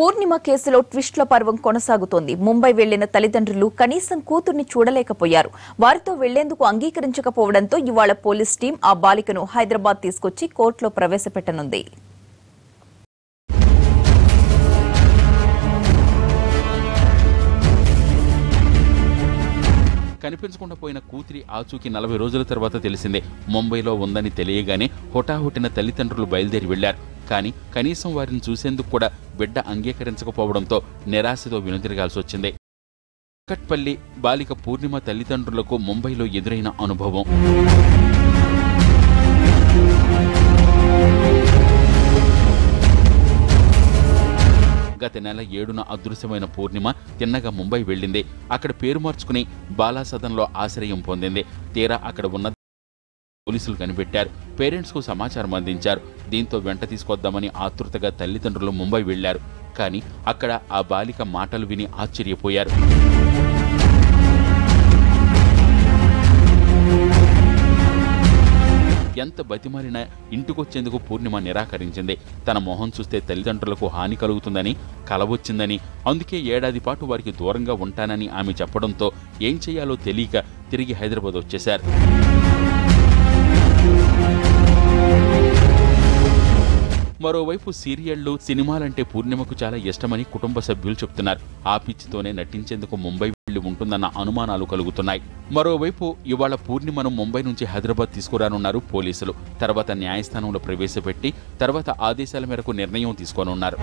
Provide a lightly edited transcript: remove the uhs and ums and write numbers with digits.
పూర్ణిమ కేసులో ట్విస్ట్ల పర్వం కొనసాగుతోంది. ముంబై వెళ్లిన తల్లిదండ్రులు కనీసం కూతుర్ని చూడలేకపోయారు. వారితో వెళ్లేందుకు అంగీకరించకపోవడంతో ఇవాళ పోలీస్ టీం ఆ బాలికను హైదరాబాద్ తీసుకొచ్చి కోర్టులో ప్రవేశపెట్టనుంది. కనిపించకుండా పోయిన కూతురి ఆచూకీ 40 రోజుల తర్వాత తెలిసిందే. ముంబైలో ఉందని తెలియగానే హుటాహుటిన తల్లిదండ్రులు బయలుదేరి వెళ్లారు. కానీ కనీసం వారిని చూసేందుకు కూడా బిడ్డ అంగీకరించకపోవడంతో నిరాశతో వెనుతిరగాల్సి వచ్చింది. కట్పల్లి బాలిక పూర్ణిమ తల్లిదండ్రులకు ముంబైలో ఎదురైన అనుభవం. గత నెల 7న అదృశ్యమైన పూర్ణిమ తిన్నగా ముంబై వెళ్ళింది. అక్కడ పేరు మార్చుకుని బాలాసదన్లో ఆశ్రయం పొందింది. తీరా అక్కడ ఉన్న పోలీసులు కనిపెట్టారు. పేరెంట్స్కు సమాచారం అందించారు. దీంతో వెంట తీసుకొద్దామని ఆతృతగా తల్లిదండ్రులు ముంబై వెళ్లారు. కానీ అక్కడ ఆ బాలిక మాటలు విని ఆశ్చర్యపోయారు. ఎంత బతిమాలినా ఇంటికొచ్చేందుకు పూర్ణిమ నిరాకరించింది. తన మొహం చూస్తే తల్లిదండ్రులకు హాని కలుగుతుందని, కలవచ్చిందని, అందుకే ఏడాది పాటు వారికి దూరంగా ఉంటానని ఆమె చెప్పడంతో ఏం చేయాలో తెలియక తిరిగి హైదరాబాద్ వచ్చేశారు. మరోవైపు సీరియళ్లు, సినిమాలంటే పూర్ణిమకు చాలా ఇష్టమని కుటుంబ సభ్యులు చెప్తున్నారు. ఆ పిచ్చితోనే నటించేందుకు ముంబై వెళ్లి ఉంటుందన్న అనుమానాలు కలుగుతున్నాయి. మరోవైపు ఇవాళ పూర్ణిమను ముంబై నుంచి హైదరాబాద్ తీసుకురానున్నారు పోలీసులు. తర్వాత న్యాయస్థానంలో ప్రవేశపెట్టి తర్వాత ఆదేశాల మేరకు నిర్ణయం తీసుకోనున్నారు.